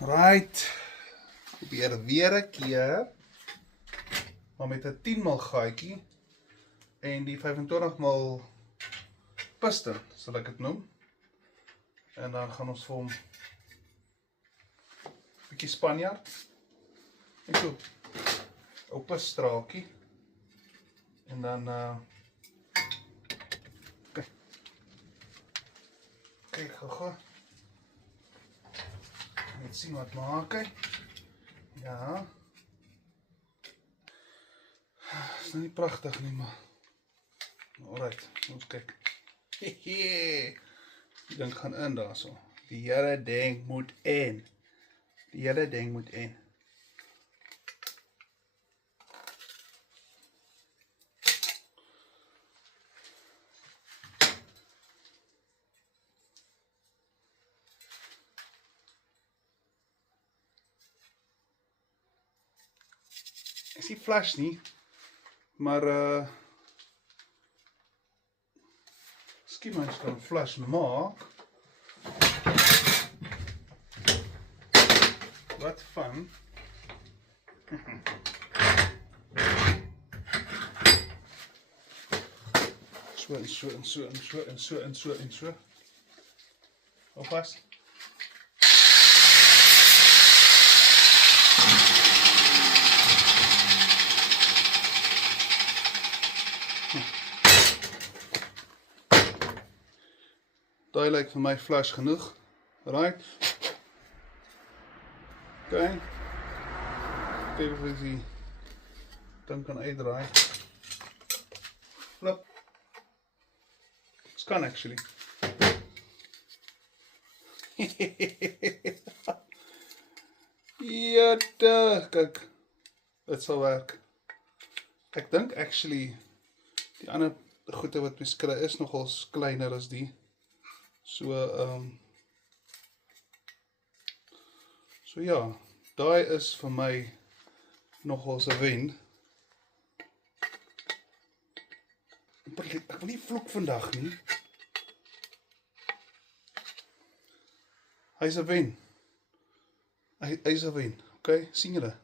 Right. Probeer weer 'n keer. Maar met 'n 10mm gaatjie en die 25mm piston, sal ek dit noem. En dan gaan ons vir hom 'n bietjie Spanjaard. En so op 'n straaltjie. En dan kyk gou. Net sien wat maak hy. Ja. Is nou nie pragtig nie, maar alright, ons kyk. Die ding gaan in daarso. Die hele ding moet in. Die hele ding moet in. Ek sien flash nie, maar skien mens kan flash maak. Wat van so en so en so en so en so en so en so. Alvast. Daai lyk vir my flash genoeg. Right? Okay. Kyk of ons die ding kan uitdraai. Flip. It kan actually. Ja, kyk. Dit sal werk. Ek dink actually die ander goede wat mens kry is nogals kleiner as die. So ja, daai is vir my nogals 'n wen. Ek wil nie vloek vandag nie. Hy's 'n wen. Hy's 'n wen. Okay, sien julle?